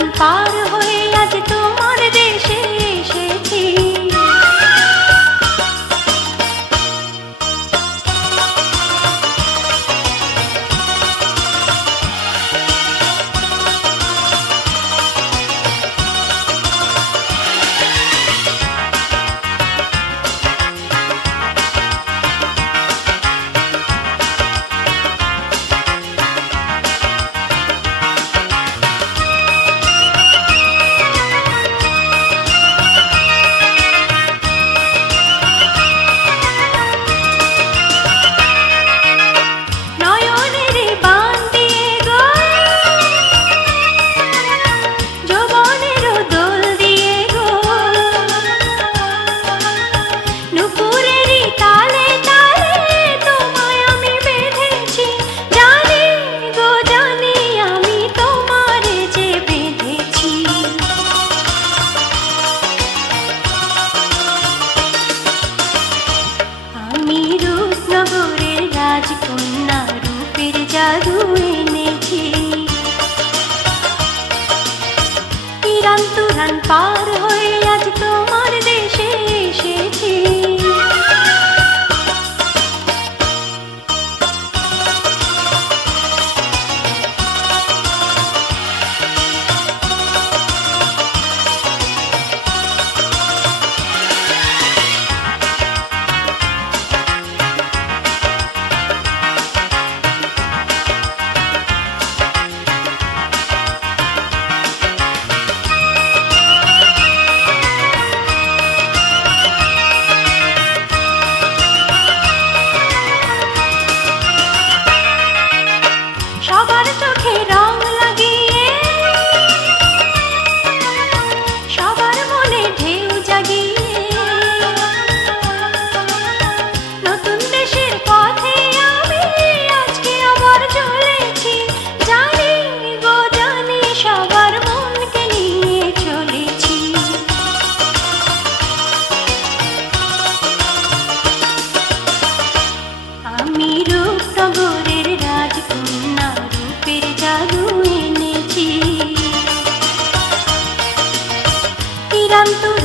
நான் பாரு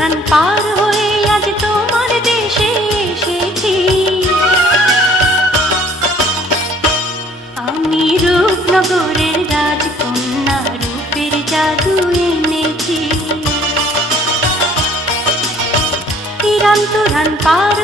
অম্লান পার হয়ে আজ তোমার দেশে এসেছি। আমি রূপনগরের রাজকন্যা রূপের জাদু এনেছি। তিরান তুরান পার